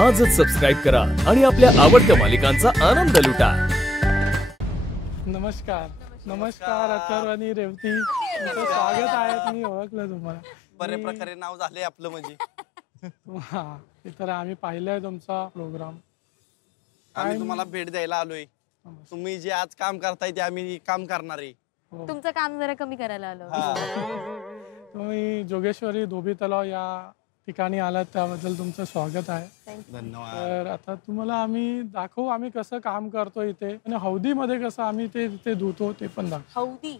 आजच सबस्क्राईब करा आणि आपल्या आवडत्या मालिकांचा आनंद लुटा। नमस्कार नमस्कार अथर्व आणि रेवती, तुमचं स्वागत आहे। मी ओळखलं तुम्हाला, बरे प्रकारे नाव झाले आपलं म्हणजे। हा, तर आम्ही पाहिलंय तुमचा प्रोग्राम। आम्ही तुम्हाला भेट द्यायला आलोय। तुम्ही जे आज काम करताय ते आम्ही काम करणार आहे। तुमचं काम जरा कमी करायला आलो। तुम्ही जोगेश्वरी धोबी तलाव या ठिकाणी आलात त्याबद्दल तुमचं स्वागत आहे। धन्यवाद। तर आता तुम्हाला आम्ही दाखवू आम्ही कसं काम करतो इथे, आणि हौदीमध्ये कसं आम्ही ते धुतो ते पण दाखवू। हौदी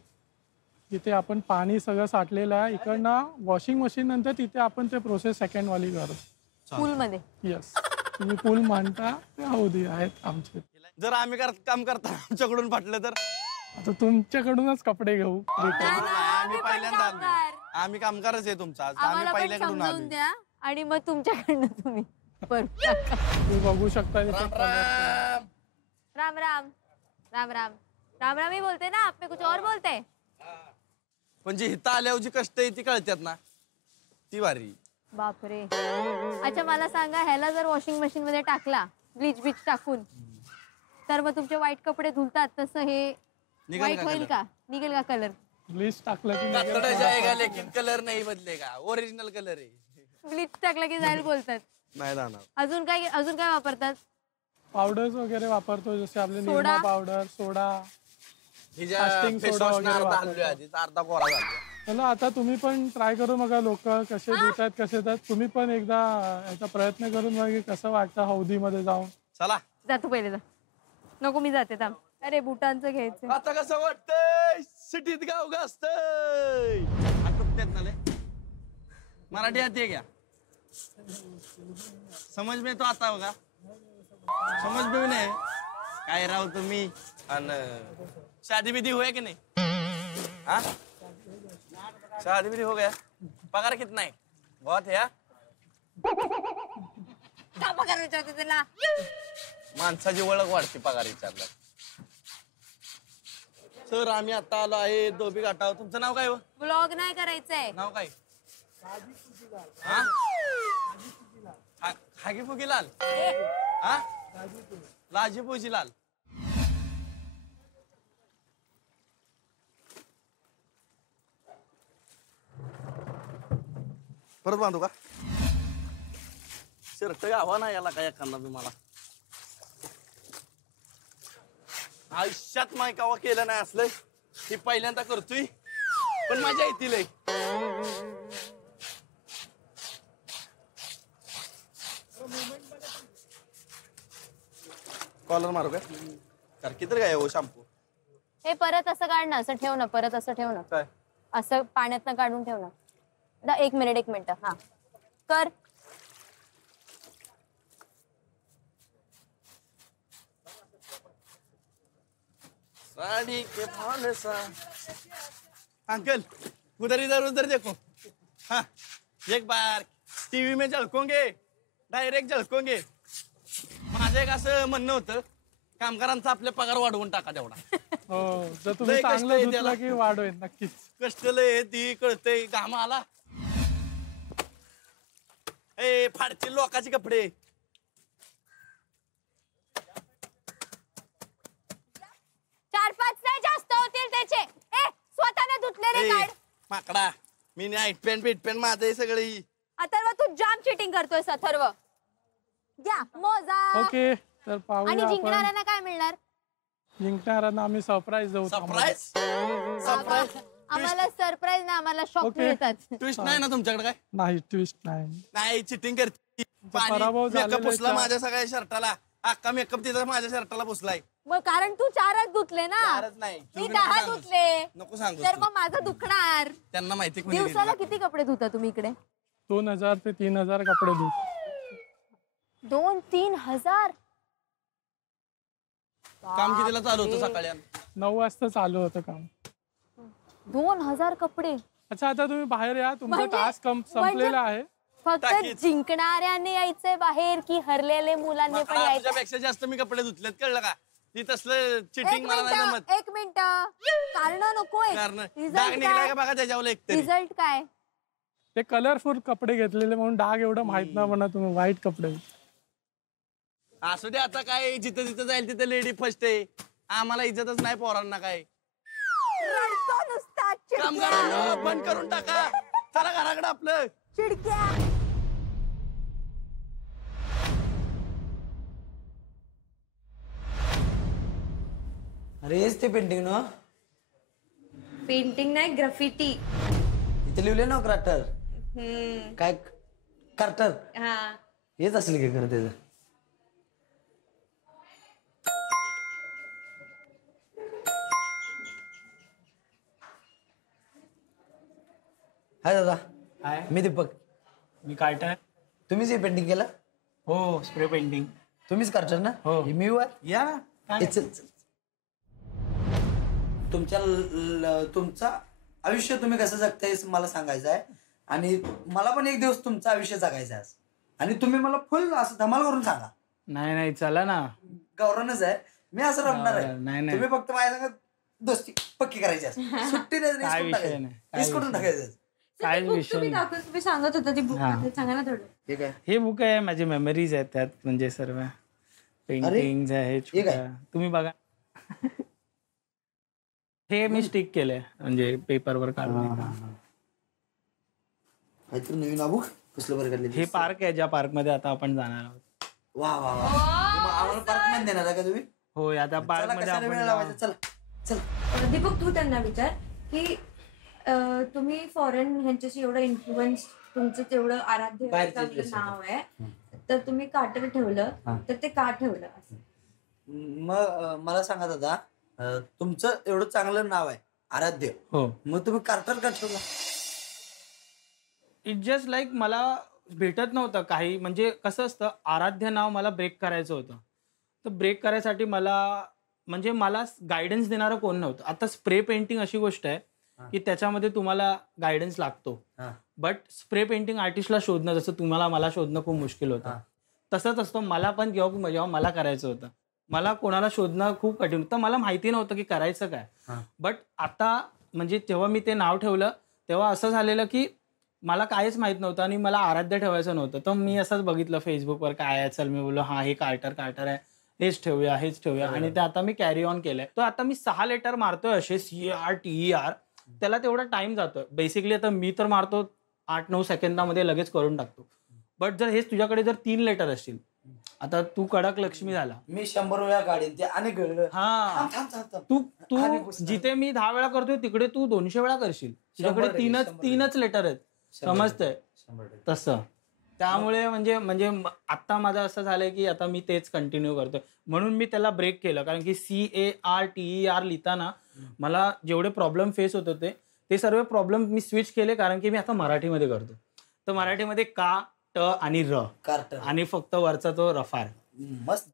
इथे आपण पाणी सगळं साठलेलं आहे, इकडनं वॉशिंग मशीन नंतर तिथे आपण ते प्रोसेस सेकंड वाली करतो पूल मध्ये। यस, तुम्ही पूल म्हणता ते हौदी आहेत आमचे। जर आम्ही काम करताना आमच्याकडून फाटलं तर आता तुमच्याकडूनच कपडे घेऊ। आम्ही पहिल्यांदा आलो। आम्ही कामगारच आहे तुमचा आज, आम्ही पहिल्याकडून आलो द्या आणि मग तुमच्याकडनं तुम्ही तुम्ही बघू शकता इथे राम राम राम राम राम राम ही बोलते ना, आप कुछ और बोलते। पण जी हिता आल्यावर जी कष्ट आहे ती कळतात ना, ती भारी। बापरे। अच्छा मला सांगा, ह्याला जर वॉशिंग मशीन मध्ये टाकला ब्लीच बीच टाकून, तर मग तुमचे वाईट कपडे धुलतात तसं हे वाईट होईल का? निघेल का कलर? ब्लीच टाकलं की कातडा जाएगा लेकिन कलर नहीं बदलेगा, ओरिजिनल कलर आहे। ब्लीच टाकलं की जाईल बोलतात। नाही जाणार। अजून काय वापरतात? पावडर्स वगैरे वापरतो, जसे आपले सोडा? निरमा पावडर, सोडा, कास्टिंग सोडा वगैरे वापरतो। अर्धा कोरा झाला। चला आता तुम्ही पण ट्राय करून बघा, लोक कसे धुतात कसे येतात। तुम्ही पण एकदा याचा प्रयत्न करून बघा की कसं वाटतं हौदीमध्ये जाऊन। चला जातो पहिले जा। नको मी जाते थांब। अरे बुटांचं घ्यायचं। आता कसं वाटतंय सिटीत गाव गाजतंय। मराठी आती है क्या? समझ में तो आता होगा, समझ में भी नहीं काय राव तुम्ही। शादी विधि हुआ कि नहीं? हाँ, शादी विधि हो गया। पगार कितना है? बहुत है। का पगार विचारते तुला? माणसाची ओळख वाढते पगार विचारला। सर आम्ही आता आलो आहे धोबी घाटावर। तुमचं नाव काय हो? ब्लॉग नाही करायचंय। नाव काय? खागी फुगी लाल। लाजी पूजी लाल। परत बांधू का? शर्ट गावा ना याला काय एखादा बी मला। आयुष्यात माय कावा केलं नाही असलं, ही पहिल्यांदा करतोय, पण मजा येतील। कॉलर मारू काय? सारखी तर काय हो शॅम्पू? हे परत असं काढ ना, असं ठेव ना, परत असं ठेव ना, काय असं पाण्यातनं काढून ठेव ना। एक मिनिट हा कर। साड़ी के फाल सा। अंकल उधर देखो। हाँ, एक बार टीवी में झलकोंगे, डायरेक्ट झलकोंगे। माझं एक असं म्हणणं होतं, कामगारांचा आपल्या पगार वाढवून टाका तेवढा। हो, जर तुम्ही लय कष्ट चांगलं आहे धुतलं त्याला। की वाढवेल नक्कीच। कष्ट लय ती कळतंय, घाम आला। ए फाडचे लोकांचे कपडे। चार पाच नाही जास्त होतील त्याचे। स्वतःने धुतलेले ए, काढ। माकडा मी नाईट पॅन्ट माझं हे सगळी। अथर्व तू जाम चिटिंग करतोय अथर्व। घ्या मोजा। ओके, तर आणि पाहूया आपण। जिंकणाऱ्यांना काय मिळणार? जिंकणाऱ्यांना आम्ही सरप्राईज देऊ। सरप्राईज आम्हाला सरप्राईज ना, आम्हाला शॉक ओके. मिळतात। ट्विस्ट नाही ना तुमच्याकडे? काय नाही, ट्विस्ट नाही। नाही, चिटिंग करते। पराभव मेकअप झालेला पुसला आहे. माझ्या सगळ्या शर्टाला। अख्खा मेकअप तिथं माझ्या शर्टाला पुसलाय। मग कारण तू चारच धुतले ना। चारच नाही, मी तुम्ही 10 नको सांगू. धुतले। नको सांगू तर तू. मग माझं दुखणार। त्यांना माहिती कोणी दिवसाला किती कपडे धुता तुम्ही इकडे? 2000 ते 3000 कपडे धुतो। 2-3 हजार? काम कितीला चालू होतं सकाळी? 9 वाजता चालू होतं काम। 2000 कपडे? अच्छा, आता तुम्ही बाहेर या, तुमचा म्हणजे- टास्क संपलेला आहे। फक्त टाकीत. जिंकणाऱ्याने यायचंय बाहेर की हरलेले मुलांनी पण यायचं? तुझ्यापेक्षा जास्त मी कपडे धुतलेत, कळलं का? ती तसलं चिटिंग मला नाही जमत. एक मिनिट कारण नकोय. कारण डाग रिझल्ट निघाला का काय? बघा त्याच्यावर एक तरी. रिझल्ट काय? ते कलरफुल कपडे घेतलेले म्हणून डाग एवढं माहित नाही म्हणा तुम्ही व्हाईट कपडे असू दे आता काय जिथं जिथं जाईल तिथं लेडी फर्स्ट आहे आम्हाला इज्जतच नाही पोरांना काय रडतो नुसता कामगारांनो बंद करून टाका चला घराकडे आपलं चिडक्या. अरे हेच ते पेंटिंग ना पेंटिंग नाही ग्राफिटी. इथे लिहिले ना कार्टर काय कार्टर हा हेच असेल की खरं त्याचं. हाय दादा. हाय मी दीपक. मी कार्टर. तुम्हीच हे पेंटिंग केलं. हो स्प्रे पेंटिंग. तुम्हीच कार्टर ना. हो. हे मी वर या ना काय चल चल. तुमचं आयुष्य तुम्ही कसं जगताय मला सांगायचं आहे आणि मला पण एक दिवस तुमचं आयुष्य जगायचं आहे आणि तुम्ही मला फुल असं धमाल करून सांगा. नाही नाही चला ना. गौरवच आहे मी असं रमणार आहे. नाही, नाही. तुम्ही फक्त माझ्या संग दोस्ती पक्की करायची आहे. सुट्टी काय विषय नाही, काय करून विषय टाकायचं. काय विषय तुम्ही नाही. दाखवून तुम्ही सांगत होता ती बुक हा. सांगा ना थोडं. ठीक आहे. हे बुक आहे माझी मेमरीज आहेत त्यात म्हणजे सर्व पेंटिंग आहे हे काय? छोट्या. तुम्ही बघा हे मी स्टिक केलंय म्हणजे पेपरवर काढून. काहीतरी नवीन आबूक कसलं बरं काढले. हे पार्क आहे ज्या पार्क मध्ये आता आपण जाणार आहोत. वा वा वा. मग आम्हाला पार्क मध्ये देणार आहे का तुम्ही. होय आता पार्क चला मध्ये कशाला वेळ आपण लावायचा. चला चल. दीपक तू त्यांना विचार की तुम्ही फॉरेन ह्यांच्याशी एवढं इन्फ्लुएन्स तुमचं तेवढं आराध्य बाहेरचे चांगलं देश नाव आहे तर तुम्ही कार्टर ठेवलं तर ते का ठेवलं असं? मग मला सांगा दादा तुमचं एवढं चांगलं नाव आहे आराध्य हो मग तुम्ही कार्टर का ठेवला. इट जस्ट लाईक मला भेटत नव्हतं काही म्हणजे कसं असतं आराध्य नाव मला ब्रेक करायचं होतं तर ब्रेक करायसाठी मला म्हणजे मला गायडन्स देणारं कोण नव्हतं. आता स्प्रे पेंटिंग अशी गोष्ट आहे की त्याच्यामध्ये तुम्हाला गायडन्स लागतो बट स्प्रे पेंटिंग आर्टिस्टला शोधणं जसं तुम्हाला मला शोधणं खूप मुश्किल होतं तसंच असतं मला पण जेव्हा मला करायचं होतं मला कोणाला शोधणं खूप कठीण होतं. मला माहिती नव्हतं की करायचं काय बट आता म्हणजे जेव्हा मी ते नाव ठेवलं तेव्हा असं झालेलं की मला काहीच माहित नव्हतं आणि मला आराध्य ठेवायचं नव्हतं तर मी असंच बघितलं फेसबुकवर काय आहे चल मी बोललो हा हे कार्टर आहे हेच ठेवूया आणि ते आता मी कॅरी ऑन केलंय. तर आता मी 6 लेटर मारतोय असे CARTER त्याला तेवढा टाइम जातोय बेसिकली. आता मी तर मारतो 8-9 सेकंदामध्ये लगेच करून टाकतो बट जर हेच तुझ्याकडे जर 3 लेटर असतील आता तू कडक लक्ष्मी झाला मी 100 वेळा काढेन ते आणि हा तू जिथे मी 10 वेळा करतोय तिकडे तू 200 वेळा करशील. तुझ्याकडे तीनच लेटर आहेत समजतंय तसं. त्यामुळे म्हणजे आता माझं असं झालंय की आता मी तेच कंटिन्यू करतोय म्हणून मी त्याला ब्रेक केलं कारण की CARTER लिहिताना मला जेवढे प्रॉब्लेम फेस होत होते ते सर्व प्रॉब्लेम मी स्विच केले कारण की मी आता मराठीमध्ये करतो. तर मराठीमध्ये का ट आणि र कार्टर आणि फक्त वरचा तो रफार मस्त